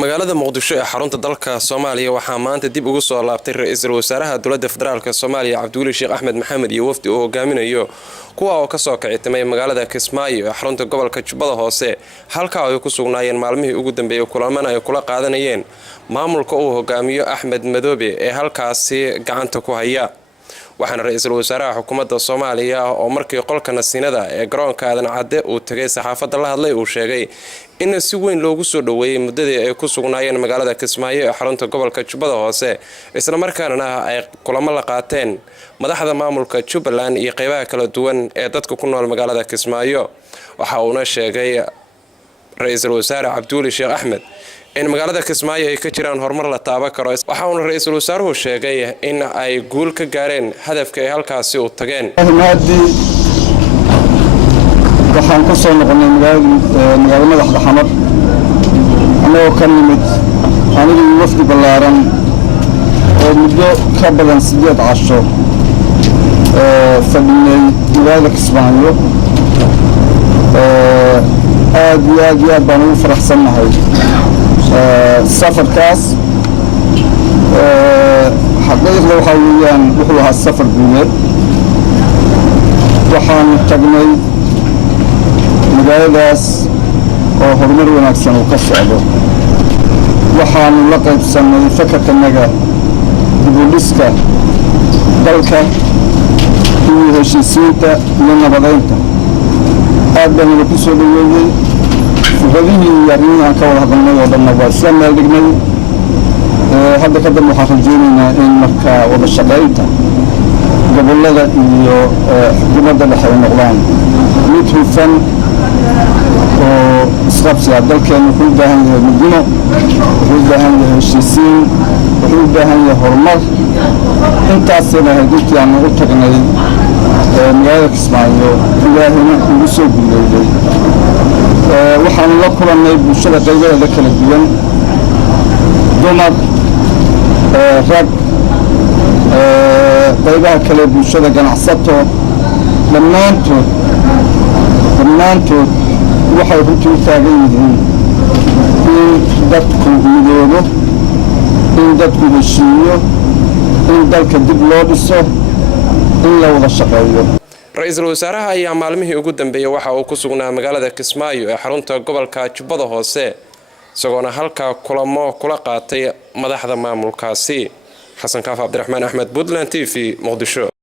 magaalada Muqdisho ee xarunta dalka Soomaaliya waxaa maanta dib ugu soo laabtay ra'iisul wasaaraha dowladda federaalka Soomaaliya Cabdulle Sheekh Axmed Maxamed iyo wafdi uu hogaaminayo kuwa oo ka soo kicitimay magaalada Kismaayo ee xarunta gobolka Jubbada Hoose halka ay ku sugnaayeen maalmihii ugu dambeeyay kulamada ay kula qaadanayeen maamulka uu hogaamiyo Axmed Madoobe ee halkaasi gacanta ku haya waxaana ra'iisul wasaaraha xukuumadda Soomaaliya oo markii qolka nasiinada ee garoonka Aadan Cadde uu tagay saxaafadda la hadlay uu sheegay in si weyn loogu soo dhaweeyay muddadii ay ku sugnaayeen magaalada Kismaayo ee xarunta gobolka Jubbada Hoose isla markaana ay kulamo la qaateen madaxda maamulka Jubbaland iyo qaybaha kala duwan ee dadka ku nool magaalada Kismaayo waxa uu sheegay ra'iisul wasaare Cabdulle Sheekh Axmed in magaalada Kismaayo ay ka jiraan horumar la taaban karo waxa uu ra'iisul wasaaruhu sheegay in ay guul ka gaareen hadafka ay halkaasi u tageen waxaan ku soo noqonay magaalada madaxda xamar anagoo ka nimid anigii wafdi ballaaran oo muddo ka badan 8 casho fadhinay magaalada Kismaayo aad baan ugu faraxsanahay safarkaas xaqiiqda waxaa weeyaan wuxuu ahaa safar guuleed waxaan tagnay magaaladaas oo horumar wanaagsan uu ka socdo waxaan la qaybsanay fakarkanaga dib u dhiska dalka iyo heshiisiinta iyo nabadeynta aad baan ku soo dhaweeyay fikradihii yarniin aan ka wada hadalnay oo dhan waa isla meel dhignay hadda ka dambe waxaan rajaynaynaa in markaa wada shaqaynta gobollada iyo xukuumadda dhexe ay noqdaan mid hufan oo isqabsiga dalkeena wuxuu u baahan yahay midnimo wuxuu u baahan yahay heshiisiin wuxuu u baahan yahay horumar intaasina intii aan ugu tagnay magaalada Kismaayo ilaahina ugu soo guuleeyay waxaan la kulannay bulshada qaybaheeda kala duwan dumar rag qaybaha kale bulshada ganacsato dhammaantood waxay runtii taagan yihiin in dadku midoobo in dadku heshiiyo in dalka dib loo dhiso in la wada shaqeeyo ra'iisul wasaaraha ayaa maalmihii ugu dambeeyay waxa uu ku sugnaa magaalada Kismaayo ee xarunta gobolka Jubbada Hoose isagoona halka kulamo kula qaatay madaxda maamulkaasi xasan kaaf Cabdiraxmaan Axmed Puntland TV Muqdisho.